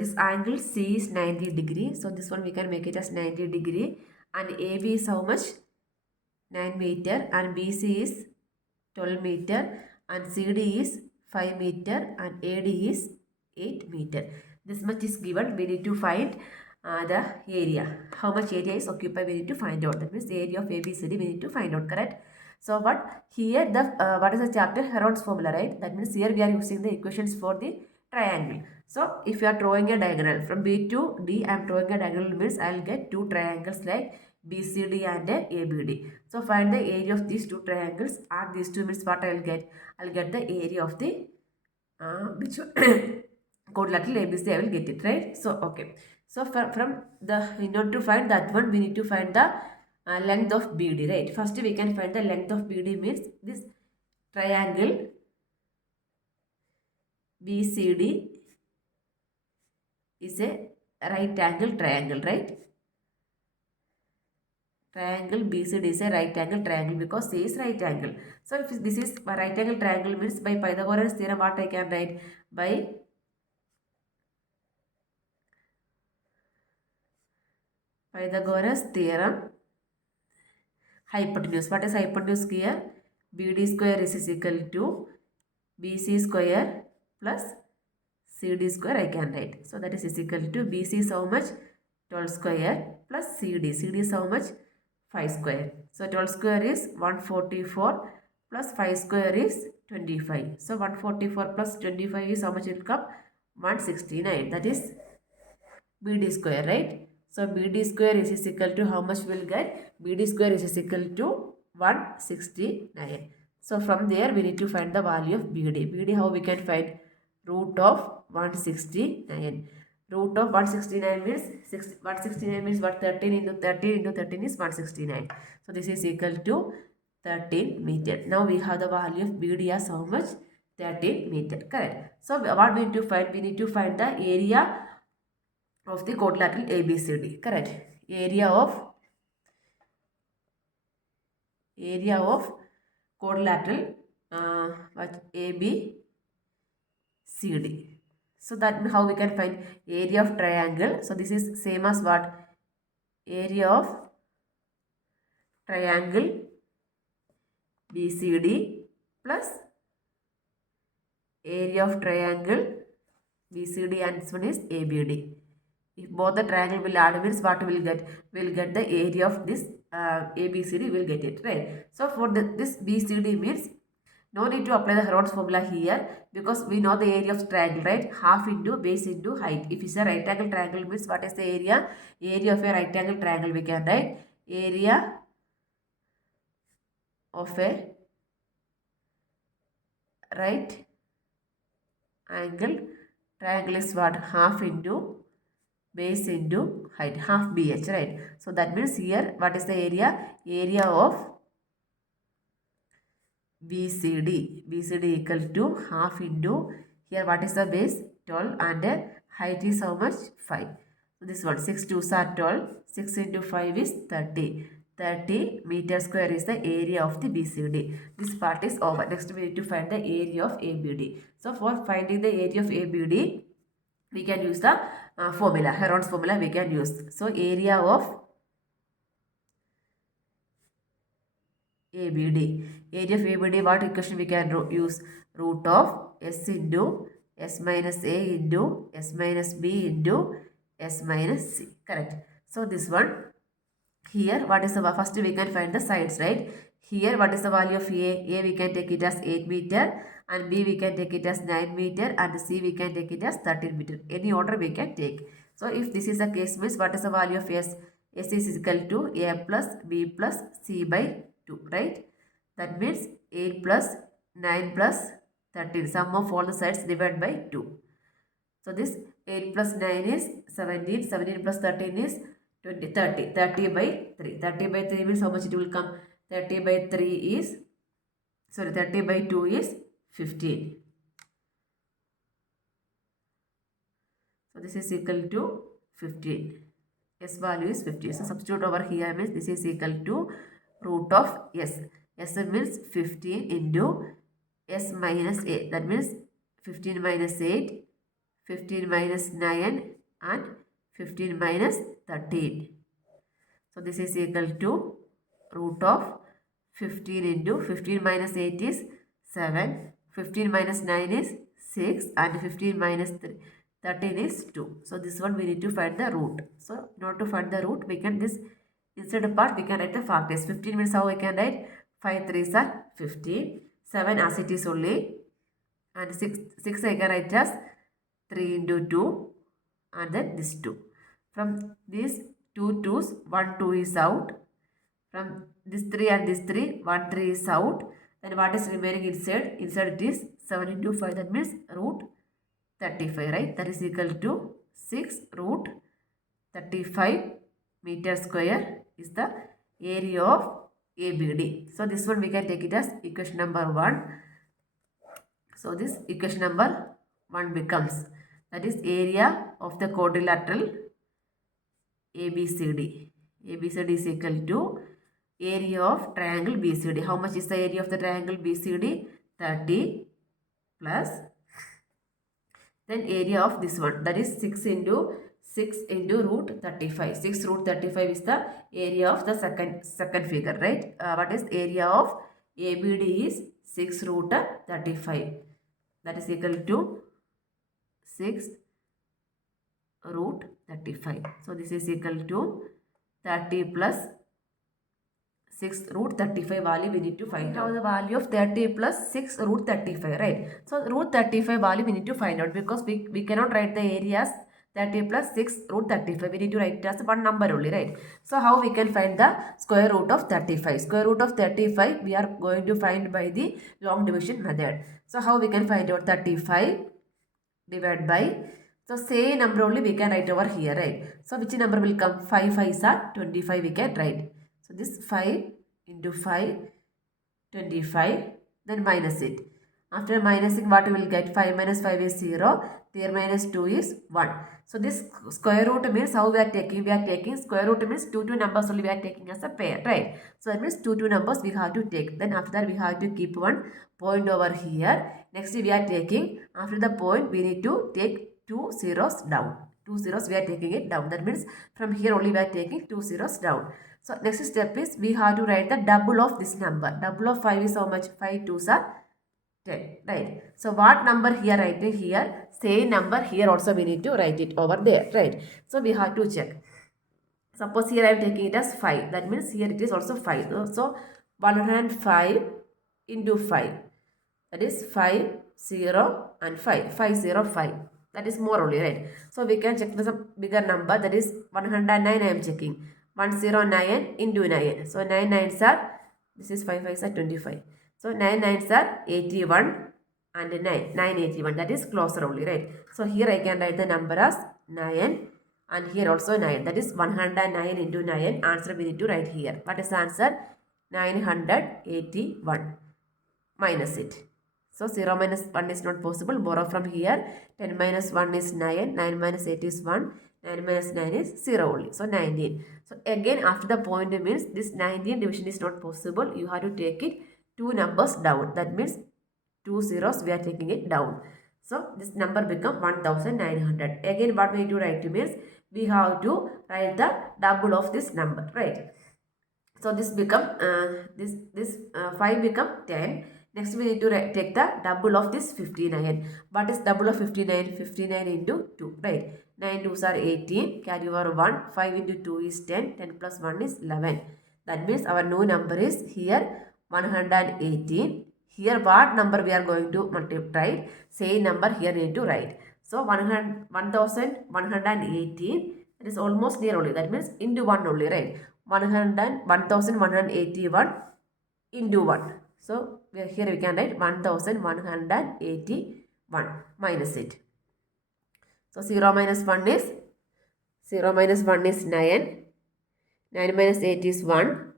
this angle C is 90 degree. So this one we can make it as 90 degree. And AB is how much? 9 meter. And BC is 12 meter. And CD is 5 meter. And AD is 8 meter. This much is given. We need to find the area. How much area is occupied, we need to find out. That means the area of ABCD we need to find out, correct? So what here the what is the chapter? Heron's formula, right? That means here we are using the equations for the triangle. So if you are drawing a diagonal from B to D, I am drawing a diagonal means I will get two triangles like BCD and ABD. So find the area of these two triangles. Add these two means what I will get? I will get the area of the which quadrilateral ABC. I will get it, right? So okay. So from the, in order to find that one, we need to find the length of BD, right? First we can find the length of BD means this triangle BCD is a right angle triangle, right? Triangle BCD is a right angle triangle because C is right angle. So if this is a right angle triangle means by Pythagoras theorem what I can write? By Pythagoras theorem, hypotenuse. What is hypotenuse here? BD square is equal to BC square plus CD square I can write. So that is equal to BC is how much? 12 square plus CD. CD is how much? 5 square. So 12 square is 144 plus 5 square is 25. So 144 plus 25 is how much it will come? 169. That is BD square, right? So BD square is equal to how much we will get? BD square is equal to 169. So from there we need to find the value of BD. BD how we can find? Root of 169. Root of 169 means 169 means what? 13 into 13 into 13 is 169. So this is equal to 13 meter. Now we have the value of BD as how much? 13 meter. Correct. So what we need to find? We need to find the area of the quadrilateral ABCD. Correct. Area of quadrilateral ABCD. So that how we can find area of triangle. So this is same as what? Area of triangle BCD plus area of triangle BCD, and this one is ABD. If both the triangle will add means what we will get? We will get the area of this ABCD, will get it, right? So for this BCD means no need to apply the Heron's formula here because we know the area of triangle, right? Half into base into height. If it's a right angle triangle means what is the area? Area of a right angle triangle we can write. Area of a right angle triangle is what? Half into base into height, half BH, right? So that means here what is the area? Area of BCD. BCD equal to half into, here what is the base? 12 and height is how much? 5. So this one 6 2s are 12. 6 into 5 is 30. 30 meter square is the area of the BCD. This part is over. Next we need to find the area of ABD. So for finding the area of ABD, we can use the formula, Heron's formula we can use. So area of ABD. Area of ABD, what equation we can use? Root of S into S minus A into S minus B into S minus C. Correct. So this one, here what is the, first we can find the sides, right? Here what is the value of A? A we can take it as 8 meter and B we can take it as 9 meter and C we can take it as 13 meter. Any order we can take. So if this is the case means what is the value of S? S is equal to A plus B plus C by 2, right? That means 8 plus 9 plus 13. Sum of all the sides divided by 2. So this 8 plus 9 is 17. 17 plus 13 is 20, 30. 30 by 3. 30 by 3 means how much it will come? 30 by 3 is, 30 by 2 is 15. So this is equal to 15. S value is 15. So substitute over here means this is equal to root of S. S means 15 into S minus A. That means 15 minus 8. 15 minus 9 and 15 minus 13. So this is equal to root of 15 into 15 minus 8 is 7, 15 minus 9 is 6 and 15 minus 13 is 2. So this one we need to find the root. So in order to find the root, we can this instead part we can write the factors. 15 means how we can write 5 3s are 15, 7 as it is only, and 6 I can write as 3 into 2 and then this 2. From these 2 2's, 1 2 is out. From this 3 and this 3, 1 3 is out. Then what is remaining inside? Inside it is 7 into 5, that means root 35, right? That is equal to 6 root 35 meter square is the area of ABD. So this one we can take it as equation number 1. So this equation number 1 becomes, that is area of the quadrilateral ABCD. ABCD is equal to area of triangle BCD. How much is the area of the triangle BCD? 30 plus then area of this one, that is 6 into root 35. 6 root 35 is the area of the second figure, right? What is area of ABD is 6 root 35. That is equal to 6 root 35. So this is equal to 30 plus 6 root 35 value we need to find out. The value of 30 plus 6 root 35, right? So root 35 value we need to find out, because we cannot write the areas 30 plus 6 root 35. We need to write it as one number only, right? So how we can find the square root of 35? Square root of 35 we are going to find by the long division method. So how we can find out 35 divided by, so same number only we can write over here, right? So which number will come? 5 5s are 25 we can write. So this 5 into 5, 25, then minus it. After minusing, what we will get? 5 minus 5 is 0, 3 minus 2 is 1. So this square root means how we are taking? We are taking square root means 2 numbers only we are taking as a pair, right? So that means 2 numbers we have to take. Then after that we have to keep one point over here. Next we are taking, after the point we need to take 2 zeros down. 2 zeros we are taking it down. That means from here only we are taking 2 zeros down. So next step is we have to write the double of this number. Double of 5 is how much? 5 2s are 10, right? So what number here writing here? Same number here also we need to write it over there, right? So we have to check. Suppose here I am taking it as 5. That means here it is also 5. So 105 into 5. That is 5 0 and 5. 505. That is more only, right? So we can check the bigger number, that is 109 I am checking. 109 into 9. So 9 9s are, this is 5 5s are 25. So 9 9s are 81 and 9 81. That is closer only, right? So here I can write the number as 9 and here also 9. That is 109 into 9. Answer we need to write here. What is the answer? 981. Minus it. So 0 minus 1 is not possible. Borrow from here. 10 minus 1 is 9. 9 minus 8 is 1. 9 minus 9 is 0 only. So 19. So again after the point means this 19 division is not possible. You have to take it 2 numbers down. That means 2 zeros we are taking it down. So this number become 1900. Again what we need to write means we have to write the double of this number, right? So this become this 5 become 10. Next we need to take the double of this 59. What is double of 59? 59 into 2, right? 9 2s are 18. Carry over 1. 5 into 2 is 10. 10 plus 1 is 11. That means our new number is here 118. Here what number we are going to multiply? Same number here need to write. So 1118. It is almost near only. That means into 1 only, right? 1181 into 1. So here we can write 1181 minus it. So 0 minus 1 is 9. 9 minus 8 is 1.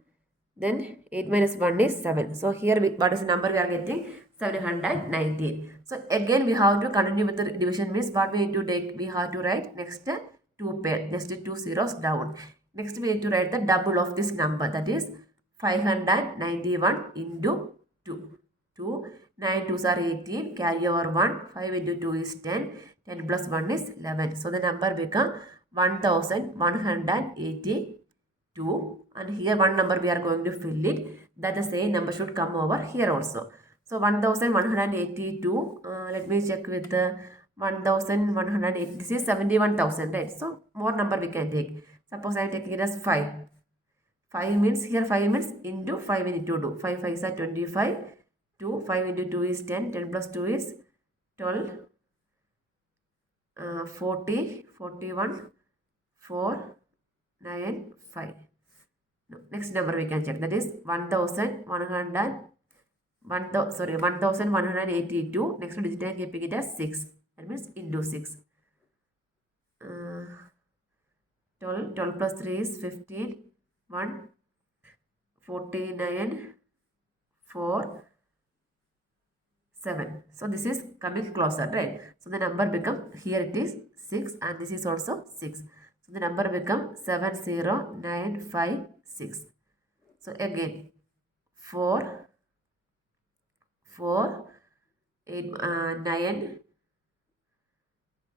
Then 8 minus 1 is 7. So here what is the number we are getting? 719. So again we have to continue with the division means what we need to take? We have to write next 2 pair, just 2 zeros down. Next we need to write the double of this number, that is 591 into 2. 9 2s are 18, carry over 1, 5 into 2 is 10, 10 plus 1 is 11. So the number become 1182, and here one number we are going to fill it. That the same number should come over here also. So 1182, let me check with the 1180, this is 71,000, right? So more number we can take. Suppose I am taking it as 5. 5 means here 5 means into 5 into 2. 5 5 is 25. 2 5 into 2 is 10. 10 plus 2 is 12. 40, 41, 4, 9, 5. No, next number we can check, that is 1182. Next digit I am keeping it as 6. That means into 6. 12 plus 3 is 15. 1, 49, 4, 7. So this is coming closer, right? So the number become, here it is 6 and this is also 6. So the number become 70956. So again 4, 8, 9,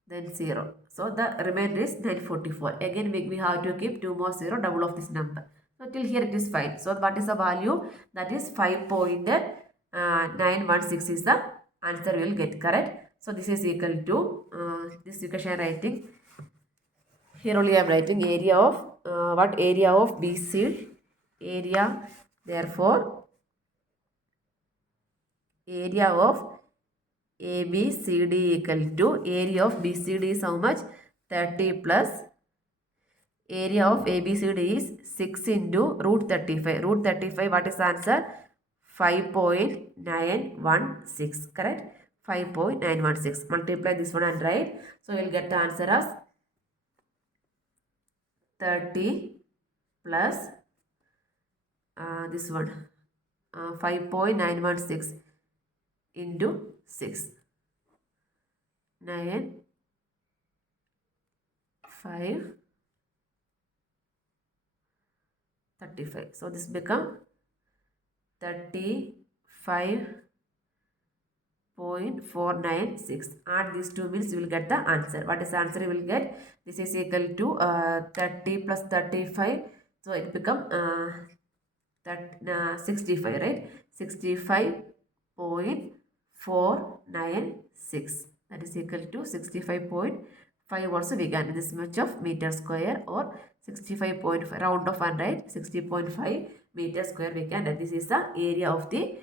then 0. So the remainder is 944. Again we have to keep 2 more 0, double of this number. So till here it is fine. So what is the value? That is 5.916 is the answer we will get, correct. So this is equal to this equation I am writing. Here only I am writing area of what area of BC area. Therefore area of ABCD equal to area of BCD is how much? 30 plus area of ABCD is 6 into root 35. Root 35, what is the answer? 5.916, correct? 5.916. Multiply this one and write. So you will get the answer as 30 plus this one 5.916 into 6. 9, 5, 35. So this become 35.496. Add these two means you will get the answer. What is the answer you will get? This is equal to 30 plus 35. So it become 65, right? 65.496. That is equal to 65.5 also we can this much of meter square, or 65.5 round of 1, right? 60.5 meter square we can, and this is the area of the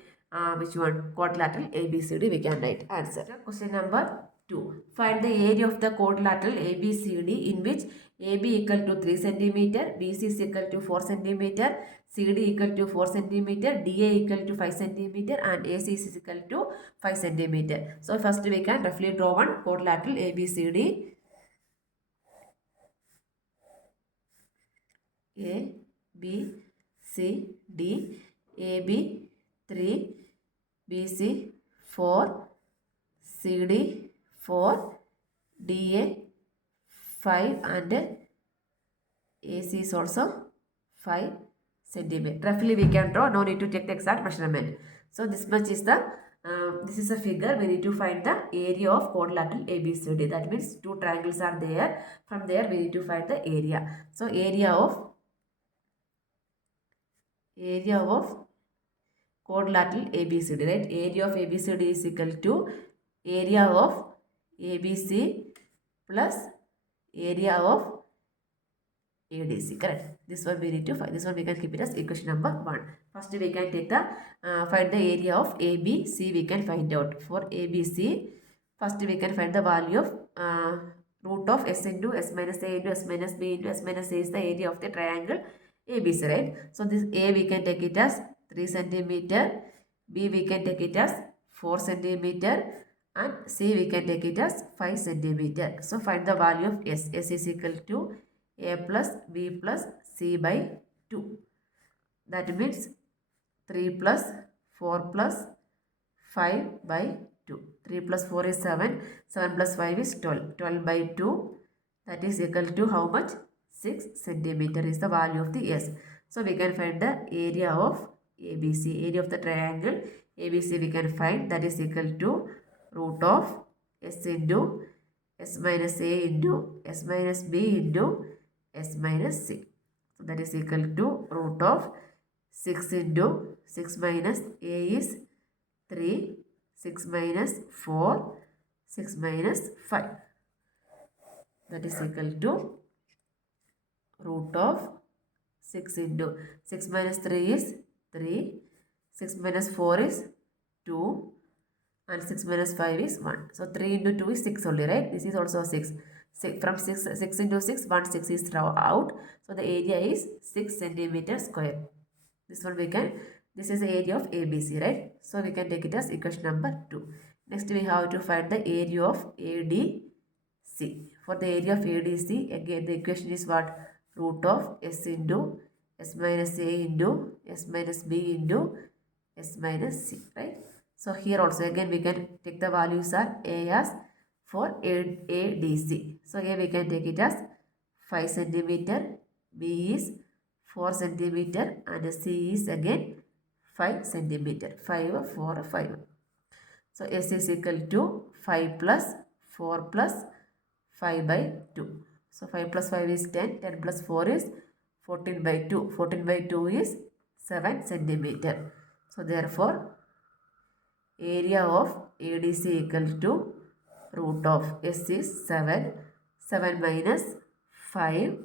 which one? Quadrilateral ABCD we can write answer. Question number 2. Find the area of the quadrilateral ABCD in which AB equal to 3 cm, BC is equal to 4 cm, CD equal to 4 cm, DA equal to 5 cm, and AC is equal to 5 cm. So first we can roughly draw one quadrilateral ABCD. A, B, C, D, AB 3, BC 4, CD 4, DA 5, and AC is also 5 cm. Roughly we can draw, no need to take the exact measurement. So this much is the this is a figure. We need to find the area of quadrilateral ABCD. That means two triangles are there. From there we need to find the area. So area of quadrilateral ABCD, right? Area of ABCD is equal to area of ABC plus area of ADC, correct? This one we need to find. This one we can keep it as equation number 1. First we can take the find the area of ABC. We can find out for ABC. First we can find the value of root of S into S minus A into S minus B into S minus A is the area of the triangle ABC, right? So this A we can take it as 3 centimeter, B we can take it as 4 centimeter, and C we can take it as 5 centimeter. So find the value of S. S is equal to A plus B plus C by 2. That means 3 plus 4 plus 5 by 2. 3 plus 4 is 7. 7 plus 5 is 12. 12 by 2. That is equal to how much? 6 centimeter is the value of the S. So we can find the area of ABC. Area of the triangle ABC we can find, that is equal to root of S into s minus a into s minus b into s minus c. So that is equal to root of 6 into 6 minus a is 3, 6 minus 4, 6 minus 5. That is equal to root of 6 into 6 minus 3 is 3, 6 minus 4 is 2, and 6 minus 5 is 1. So 3 into 2 is 6 only, right? This is also 6. From 6 into 6, 1 6 is out. So the area is 6 centimeter square. This one we can, this is the area of ABC, right? So we can take it as equation number 2. Next we have to find the area of ADC. For the area of ADC, again the equation is what? Root of S into S minus A into S minus B into S minus C, right? So here also again we can take the values are A as for ADC. So here we can take it as 5 centimeter, B is 4 centimeter, and C is again 5 centimeter. 5, 4, 5. So S is equal to 5 plus 4 plus 5 by 2. So 5 plus 5 is 10, 10 plus 4 is 14 by 2. 14 by 2 is 7 centimeter. So therefore area of ADC equal to root of S is 7, 7 minus 5,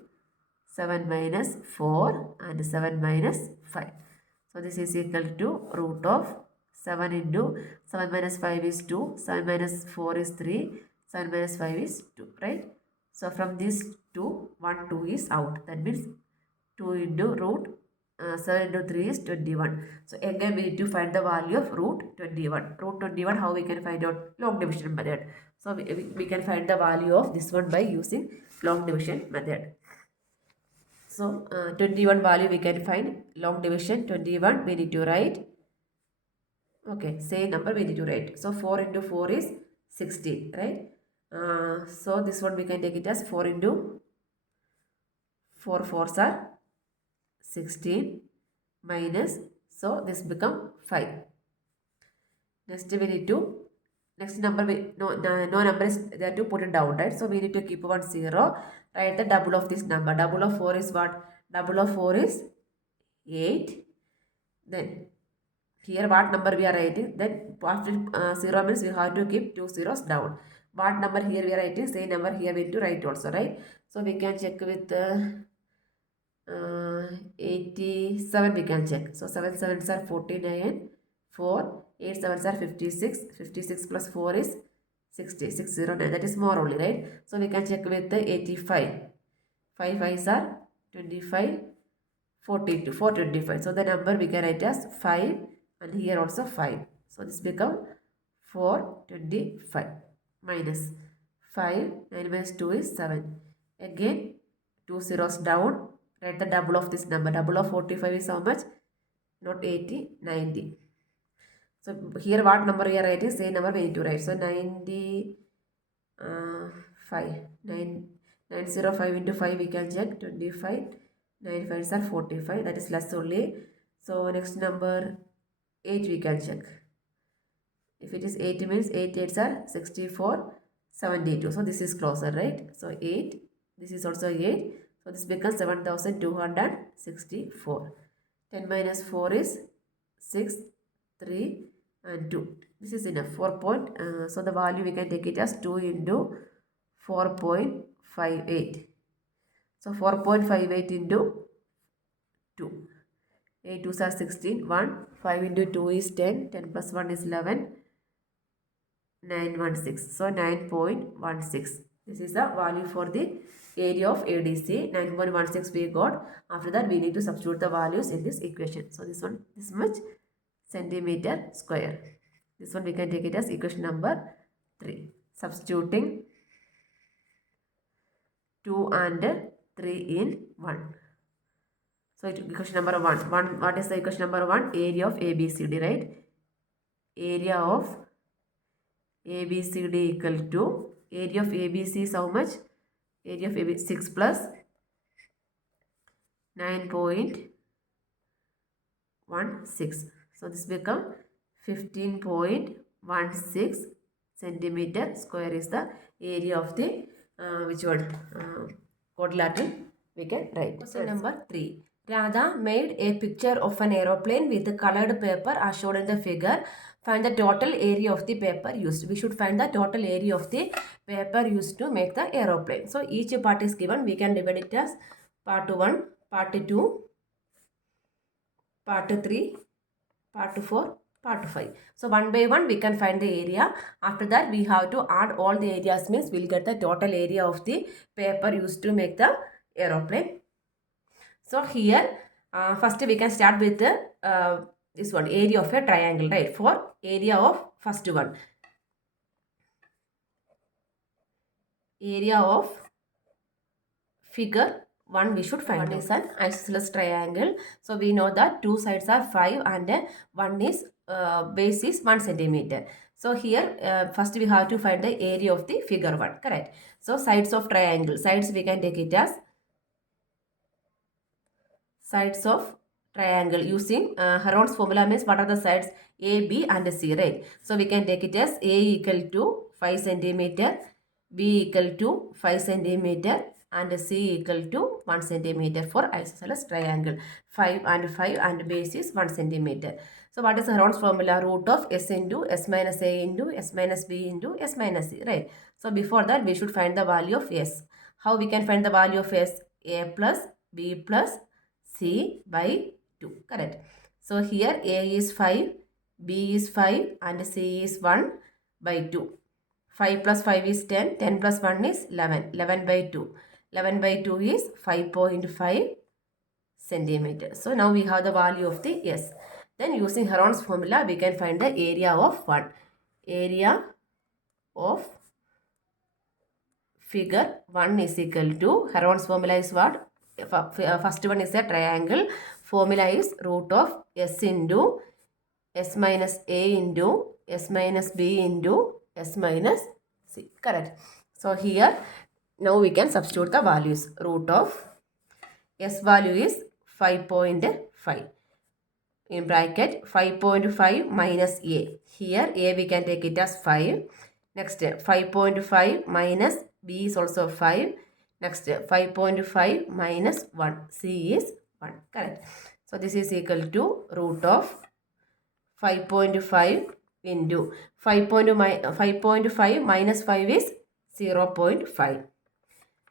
7 minus 4, and 7 minus 5. So this is equal to root of 7 into 7 minus 5 is 2, 7 minus 4 is 3, 7 minus 5 is 2, right? So from this 2, 1 2 is out. That means 2 into root 7 into 3 is 21. So again we need to find the value of root 21. Root 21, how we can find out? Long division method. So we can find the value of this one by using long division method. So 21 value we can find. Long division 21 we need to write. Okay, same number we need to write. So 4 into 4 is 16, right? So this one we can take it as 4 into 4 fours are 16 minus, so this become 5. Next we need to, next number, no number is there to put it down, right? So we need to keep 1 0, write the double of this number. Double of 4 is what? Double of 4 is 8. Then here what number we are writing? Then after 0 means we have to keep 2 zeros down. What number here we are writing? Same number here we need to write also, right? So we can check with 87 we can check. So 7 sevens are 49, 4, 8 sevens are 56, 56 plus 4 is 60, 609, that is more only, right? So we can check with the 85, 5 5s are 25, 42, 425. So the number we can write as 5, and here also 5. So this become 425 minus 5, 9 minus 2 is 7. Again 2 zeros down, write the double of this number. Double of 45 is how much? Not 80, 90. So here what number we are writing? Same number we need to write. So 95, 905 into 5 we can check. 25, 9 5s are 45. That is less only. So next number 8 we can check. If it is 8 means 8 8s are 64, 72. So this is closer, right? So 8. This is also 8. So this becomes 7264. 10 minus 4 is 6, 3 and 2. This is enough. 4 so the value we can take it as 2 into 4.58. So 4.58 into 2. 8 2s are 16. 1. 5 into 2 is 10. 10 plus 1 is 11. 916. So 9.16. This is the value for the area of ADC. 9.16 we got. After that we need to substitute the values in this equation. So this one, this much centimeter square. This one we can take it as equation number 3. Substituting 2 and 3 in 1. So equation number 1. What is the equation number 1? Area of ABCD, right? Area of ABCD equal to, area of ABC is how much? Area of AB 6 plus 9.16. So this become 15.16 centimeter square is the area of the which one quadrilateral we can write. Question number 3. Radha made a picture of an aeroplane with colored paper as shown in the figure. Find the total area of the paper used. We should find the total area of the paper used to make the aeroplane. So each part is given. We can divide it as part 1, part 2, part 3, part 4, part 5. So one by one we can find the area. After that we have to add all the areas, means we'll get the total area of the paper used to make the aeroplane. So here first we can start with the this one, area of a triangle, right? For area of first one, area of figure 1 we should find. One is an isosceles triangle. So we know that two sides are 5 and one is base is 1 centimeter. So here first we have to find the area of the figure 1, correct? So sides of triangle, sides we can take it as sides of triangle using Heron's formula, means what are the sides? A, B and C, right? So we can take it as A equal to 5 centimeter, B equal to 5 centimeter and C equal to 1 centimeter for isosceles triangle. 5 and base is 1 centimeter. So what is Heron's formula? Root of S into S minus A into S minus B into S minus C, right? So before that we should find the value of S. How we can find the value of S? A plus B plus C by 2, correct? So here A is 5, B is 5 and C is 1 by 2. 5 plus 5 is 10, 10 plus 1 is 11, 11 by 2. 11 by 2 is 5.5 centimeter. So now we have the value of the S. Then using Heron's formula we can find the area of 1. Area of figure 1 is equal to, Heron's formula is what? First one is a triangle. Formula is root of S into S minus A into S minus B into S minus C, correct? So here now we can substitute the values. Root of S value is 5.5 in bracket, 5.5 minus A. Here A we can take it as 5. Next 5.5 minus B is also 5. Next 5.5 minus 1, C is 1, correct? So this is equal to root of 5.5 into 5.5 minus 5 is 0.5.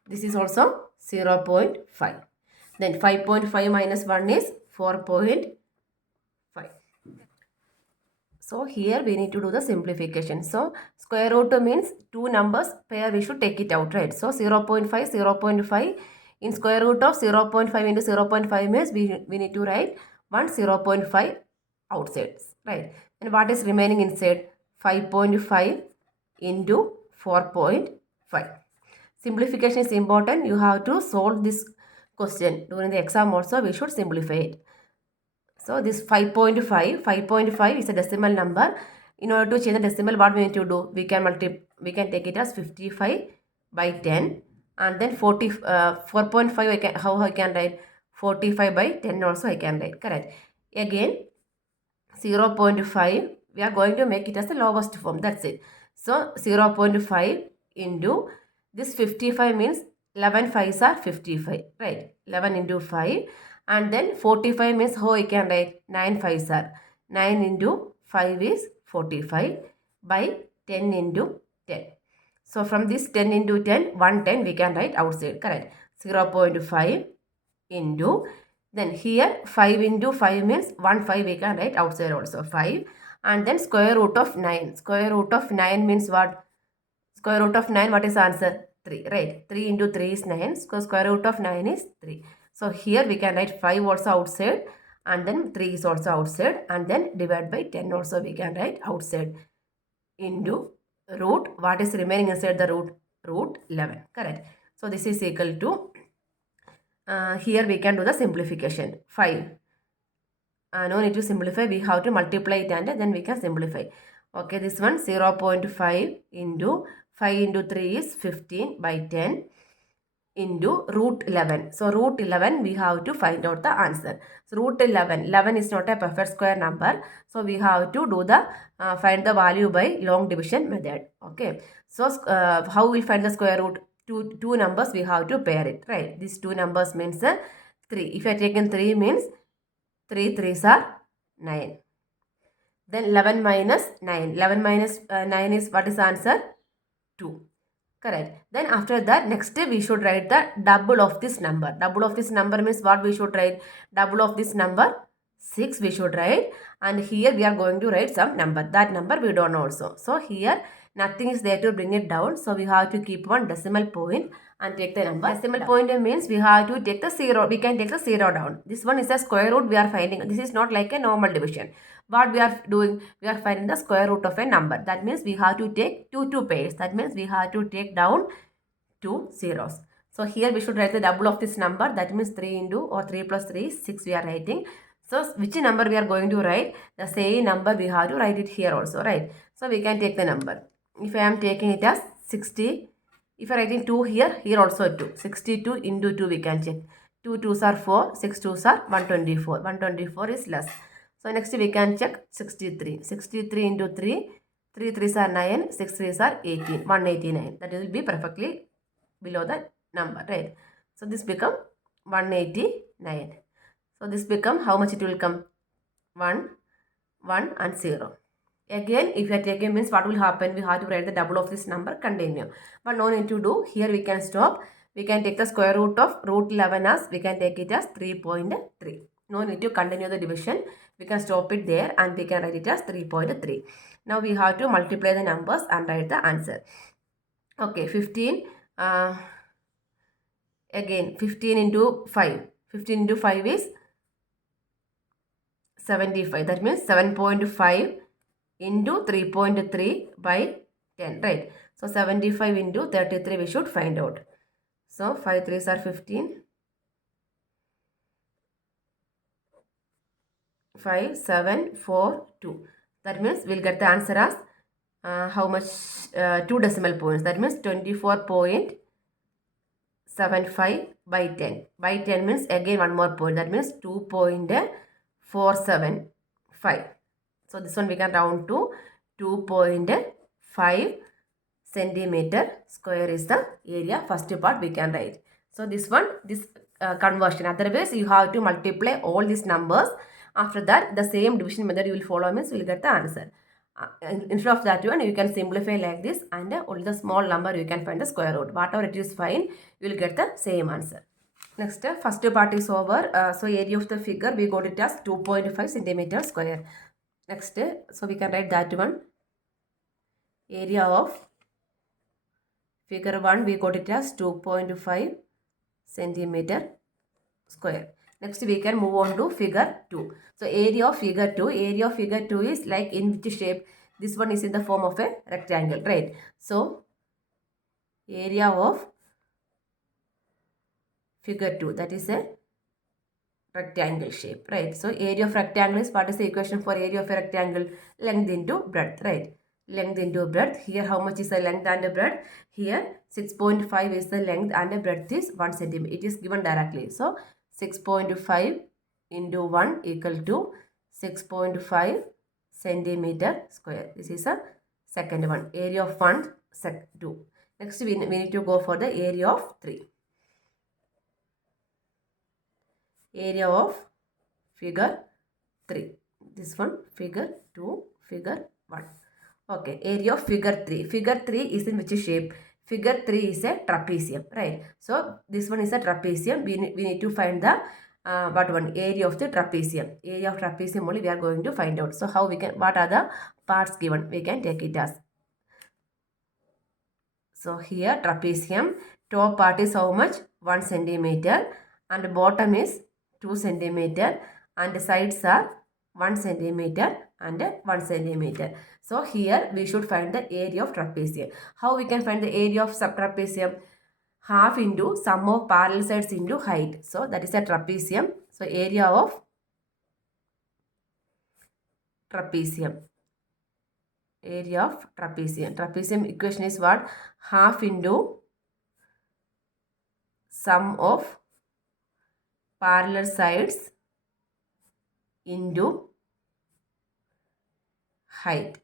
This is also 0.5. Then 5.5 minus 1 is 4.5. So here we need to do the simplification. So square root means two numbers pair, we should take it out, right? So 0.5, 0.5 in square root of 0.5 into 0.5 means we need to write 0.5 outside, right? And what is remaining inside? 5.5 into 4.5. Simplification is important. You have to solve this question during the exam also. We should simplify it. So this 5.5 is a decimal number. In order to change the decimal, what we need to do? We can take it as 55 by 10 and then 4.5 how I can write? 45 by 10 also I can write, correct? Again 0.5 we are going to make it as the lowest form, that's it. So 0.5 into this 55 means 11 5s are 55, right? 11 into 5. And then 45 means how I can write? 9 5s are 9 into 5 is 45 by 10 into 10. So from this 10 into 10, 110 we can write outside, correct? 0.5 into, then here 5 into 5 means 1 5 we can write outside also, 5. And then square root of 9. Square root of 9 means what? Square root of 9, what is answer? 3, right? 3 into 3 is 9. So square root of 9 is 3. So here we can write 5 also outside and then 3 is also outside and then divide by 10 also we can write outside into root. What is remaining inside the root? Root 11, correct? So this is equal to, here we can do the simplification. 5. No need to simplify. We have to multiply it and then we can simplify. Okay, this one 0.5 into 5 into 3 is 15 by 10 into root 11. So root 11 we have to find out the answer. So root 11 is not a perfect square number. So we have to do the find the value by long division method. Okay. So how we find the square root? Two numbers we have to pair it, right? These two numbers means 3. If I taken 3 means 3 3s are 9. Then 11 minus 9. 11 minus 9 is what is the answer? 2. Correct. Then after that, next we should write the double of this number. Double of this number means what we should write? Double of this number 6 we should write. And here we are going to write some number. That number we don't know also. So here nothing is there to bring it down. So we have to keep one decimal point and take the number. Decimal point means we have to take the 0. We can take the 0 down. This one is the square root we are finding. This is not like a normal division. What we are doing? We are finding the square root of a number. That means we have to take two pairs. That means we have to take down 2 zeros. So here we should write the double of this number. That means 3 into or 3 plus 3 is 6 we are writing. So which number we are going to write? The same number we have to write it here also, right? So we can take the number. If I am taking it as 60, if I am writing 2 here, here also 2. 62 into 2 we can check. 2 2s are 4, 6 2s are 124. 124 is less. So next we can check 63. 63 into 3. 3 3s are 9. 6 3s are 18. 189. That will be perfectly below the number, right? So this become 189. So this become how much it will come? 1, 1 and 0. Again, if you are taking means what will happen? We have to write the double of this number, continue. But no need to do. Here we can stop. We can take the square root of root 11 as, we can take it as 3.3. No need to continue the division. We can stop it there and we can write it as 3.3. Now we have to multiply the numbers and write the answer. Okay, 15. Again, 15 into 5. 15 into 5 is 75. That means 7.5 into 3.3 by 10, right? So 75 into 33 we should find out. So 5 3s are 15. 5, 7, 4, 2. That means we'll get the answer as how much? 2 decimal points. That means 24.75 by 10. By 10 means again one more point. That means 2.475. So this one we can round to 2.5 centimeter square is the area. First part we can write. So this one, this conversion. Otherwise you have to multiply all these numbers. After that the same division method you will follow means you will get the answer. Instead of that one you can simplify like this and only the small number you can find the square root. Whatever it is fine, you will get the same answer. Next, first part is over. So area of the figure we got it as 2.5 centimeter square. Next, so we can write that one. Area of figure 1 we got it as 2.5 centimeter square. Next we can move on to figure 2. So area of figure 2. Area of figure 2 is like in which shape? This one is in the form of a rectangle, right? So area of figure 2, that is a rectangle shape, right? So area of rectangle is, what is the equation for area of a rectangle? Length into breadth, right? Length into breadth. Here how much is the length and the breadth? Here 6.5 is the length and the breadth is 1 centimeter. It is given directly. So 6.5 into 1 equal to 6.5 centimeter square. This is a second one. Area of 1, 2. Next we need to go for the area of 3. Area of figure 3. This one figure 2, figure 1. Okay, area of figure 3. Figure 3 is in which shape? Figure 3 is a trapezium, right? So this one is a trapezium. We need to find the what one? Area of the trapezium. Area of trapezium only we are going to find out. So how we can, what are the parts given? We can take it as. So here trapezium, top part is how much? 1 centimeter and bottom is 2 centimeter and the sides are 1 centimeter and 1 centimeter. So here we should find the area of trapezium. How we can find the area of subtrapezium? Half into sum of parallel sides into height. So that is a trapezium. So area of trapezium. Area of trapezium. Trapezium equation is what? Half into sum of parallel sides into height.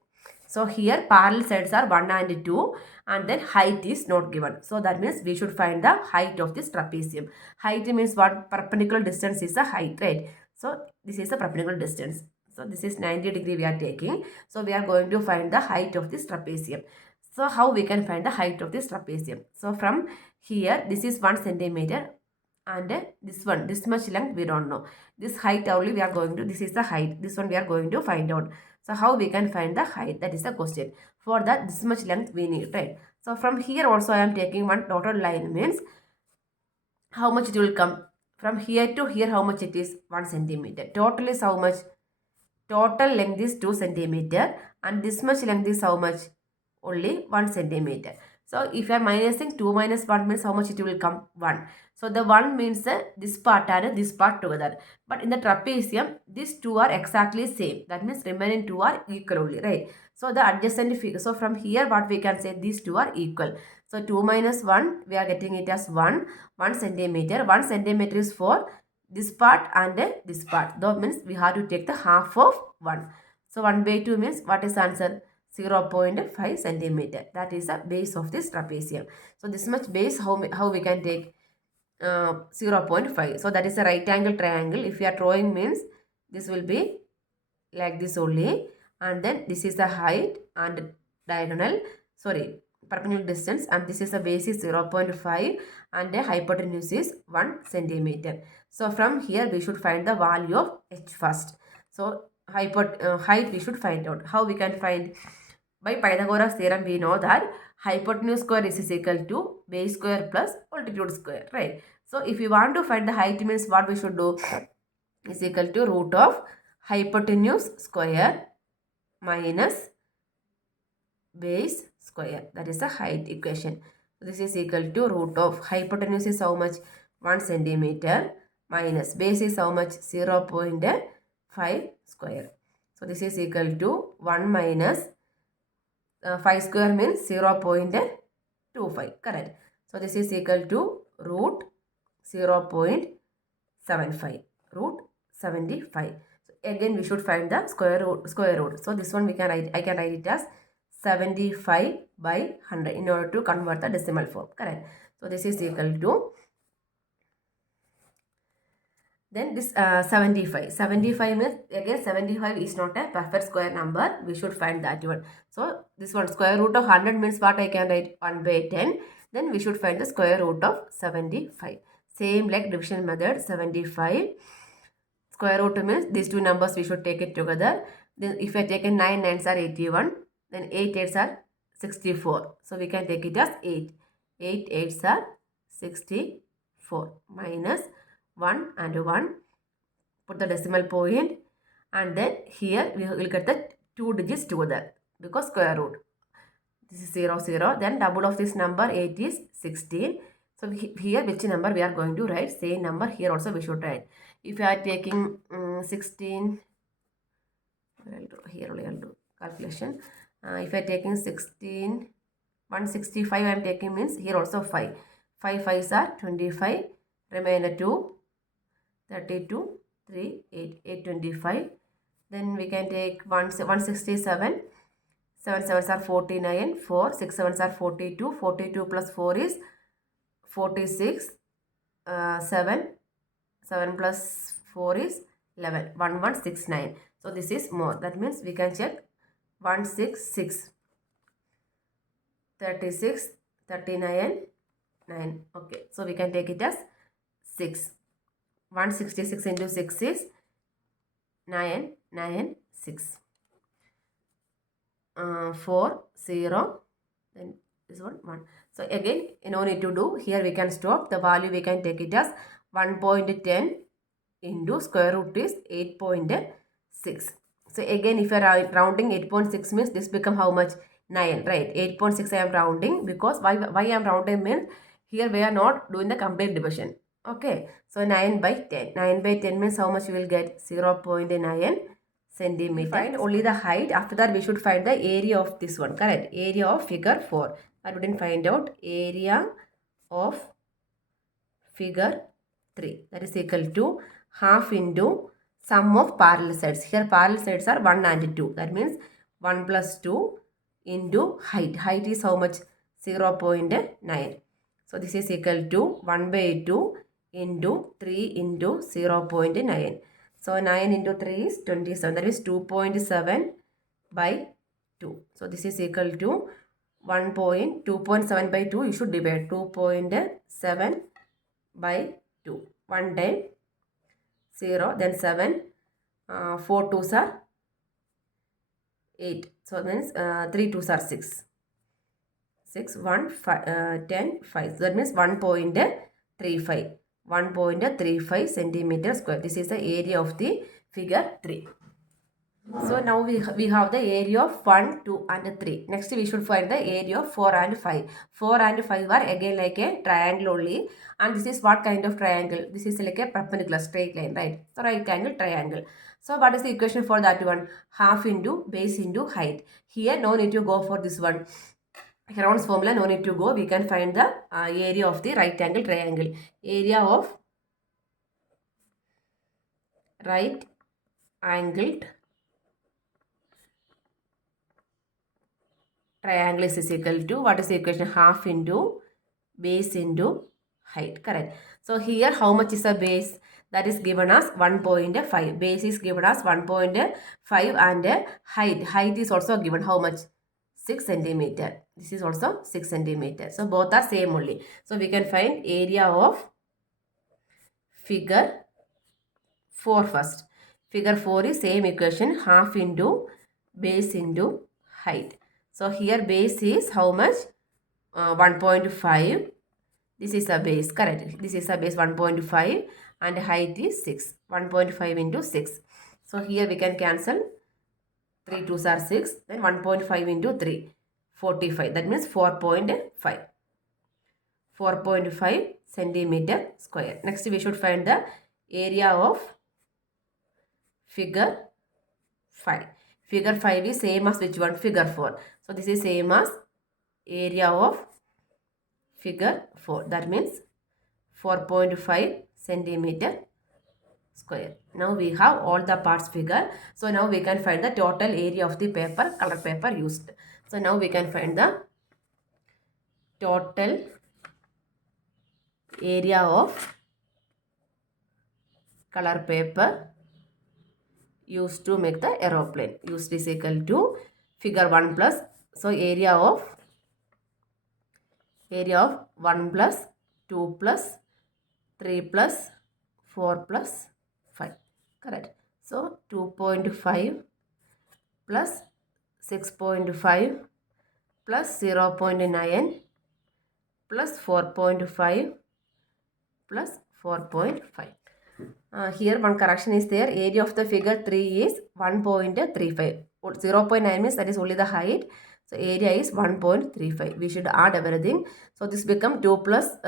So here parallel sides are 1 and 2 and then height is not given. So that means we should find the height of this trapezium. Height means what? Perpendicular distance is the height, right? So this is the perpendicular distance. So this is 90 degree we are taking. So we are going to find the height of this trapezium. So how we can find the height of this trapezium? So from here this is 1 centimeter and this one, this much length we don't know. This height only we are going to, this is the height. This one we are going to find out. So how we can find the height? That is the question. For that this much length we need, right? So from here also I am taking one total line means how much it will come. From here to here how much it is? 1 centimeter. Total is how much? Total length is 2 centimeter and this much length is how much? Only 1 centimeter. So if I am minusing 2 minus 1 means how much it will come? 1. So the 1 means this part and this part together. But in the trapezium, these two are exactly same. That means remaining two are equal only, right? So the adjacent figure. So from here what we can say? These two are equal. So 2 minus 1, we are getting it as 1 centimeter. 1 centimeter is for this part and this part. That means we have to take the half of 1. So 1 by 2 means what is the answer? 0.5 centimeter. That is the base of this trapezium. So this much base, how we can take 0.5. So that is a right angle triangle. If you are drawing means this will be like this only. And then this is the height and diagonal, sorry, perpendicular distance, and this is the base is 0.5 and the hypotenuse is 1 centimeter. So from here we should find the value of h first. So height we should find out. How we can find? By Pythagoras theorem we know that hypotenuse square is equal to base square plus altitude square, right? So if you want to find the height means what we should do? Is equal to root of hypotenuse square minus base square. That is the height equation. So this is equal to root of hypotenuse is how much? 1 centimeter minus base is how much? 0.5 square. So this is equal to 1 minus 5 square means 0.25, correct. So this is equal to root 0.75, root 75. So again we should find the square root. So this one I can write it as 75 by 100 in order to convert the decimal form, correct. So this is equal to, then this 75 means again 75 is not a perfect square number. We should find that one. So this one square root of 100 means what I can write? 1 by 10. Then we should find the square root of 75. Same like division method, 75. Square root means these two numbers we should take it together. Then if I take 9 nines are 81. Then 8 eights are 64. So we can take it as 8. 8 eights are 64 minus 1 and 1, put the decimal point, and then here we will get the 2 digits together because square root. This is 0 0, then double of this number 8 is 16. So here which number we are going to write? Same number here also we should write. If you are taking 16, here only I will do calculation. If I am taking 16, 165 I am taking means here also 5. 5 5s are 25, remainder 2, 32, 3, 8, 825. Then we can take 167, 7 7s are 49, 4, 6 7s are 42, 42 plus 4 is 46, 7 plus 4 is 11, 1169. So this is more. That means we can check 166, 36, 39, 9. Okay, so we can take it as 6. 166 into 6 is 996. 4 0, then this one 1. So again no need to do. Here we can stop. The value we can take it as 1.10 into square root is 8.6. So again if you are rounding 8.6 means this become how much? 9, right? 8.6 I am rounding because why I am rounding means here we are not doing the complete division. Okay, so 9 by 10. 9 by 10 means how much you will get? 0.9 centimeter. Find only the height. After that we should find the area of this one, correct? Area of figure 4. I didn't find out area of figure 3. That is equal to half into sum of parallel sides. Here parallel sides are 1 and 2. That means 1 plus 2 into height. Height is how much? 0.9. So this is equal to 1 by 2 into 3 into 0.9. So 9 into 3 is 27. That is 2.7 by 2. So this is equal to 2.7 by 2. You should divide 2.7 by 2. 1 time 0, then 7. 4 2s are 8. So that means 3 2s are 6. 6, 1, 5, 10, 5. So that means 1.35. 1.35 centimeter square. This is the area of the figure 3. So now we have the area of 1, 2 and 3. Next we should find the area of 4 and 5. 4 and 5 are again like a triangle only. And this is what kind of triangle? This is like a perpendicular straight line, right? So right angle triangle. So what is the equation for that one? Half into base into height. Here no need to go for this one. Heron's formula no need to go. We can find the area of the right angle triangle. Area of right angled triangle is equal to, what is the equation? Half into base into height. Correct. So here how much is the base? That is given as 1.5. Base is given as 1.5 and height is also given how much? 6 centimeter. This is also 6 centimeter. So both are same only. So we can find area of figure 4 first. Figure 4 is same equation, half into base into height. So here base is how much? 1.5. This is a base, correct. This is a base 1.5 and height is 6. 1.5 into 6. So here we can cancel. 3 2s are 6. Then 1.5 into 3. 45. That means 4.5. 4.5 centimeter square. Next we should find the area of figure 5. Figure 5 is same as which one? Figure 4. So this is same as area of figure 4. That means 4.5 centimeter square. Now we have all the parts figure. So now we can find the total area of the paper, color paper used. So now we can find the total area of color paper used to make the aeroplane. Used is equal to figure 1 plus. So area of 1 plus 2 plus 3 plus 4 plus 5. Correct. So 2.5 plus 6.5 plus 0.9 plus 4.5 plus 4.5. Here one correction is there. Area of the figure 3 is 1.35. 0.9 means that is only the height. So area is 1.35. We should add everything. So this become 2 plus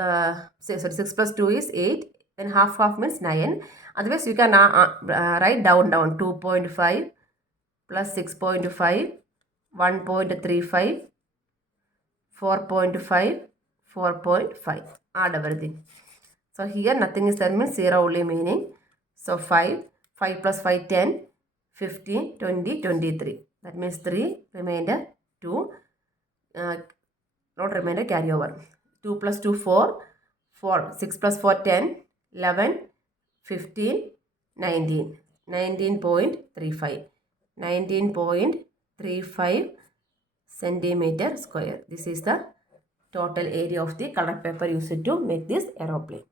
6 plus 2 is 8. Then half means 9. Otherwise you can write down 2.5 plus 6.5, 1.35, 4.5, 4.5. Add everything. So here nothing is there means 0 only meaning. So 5 plus 5, 10, 15, 20, 23. That means 3, remainder 2. Not remainder, carry over. 2 plus 2, 4. 6 plus 4, 10, 11, 15, 19. 19.35. 19.35 centimeter square. This is the total area of the color paper used to make this aeroplane.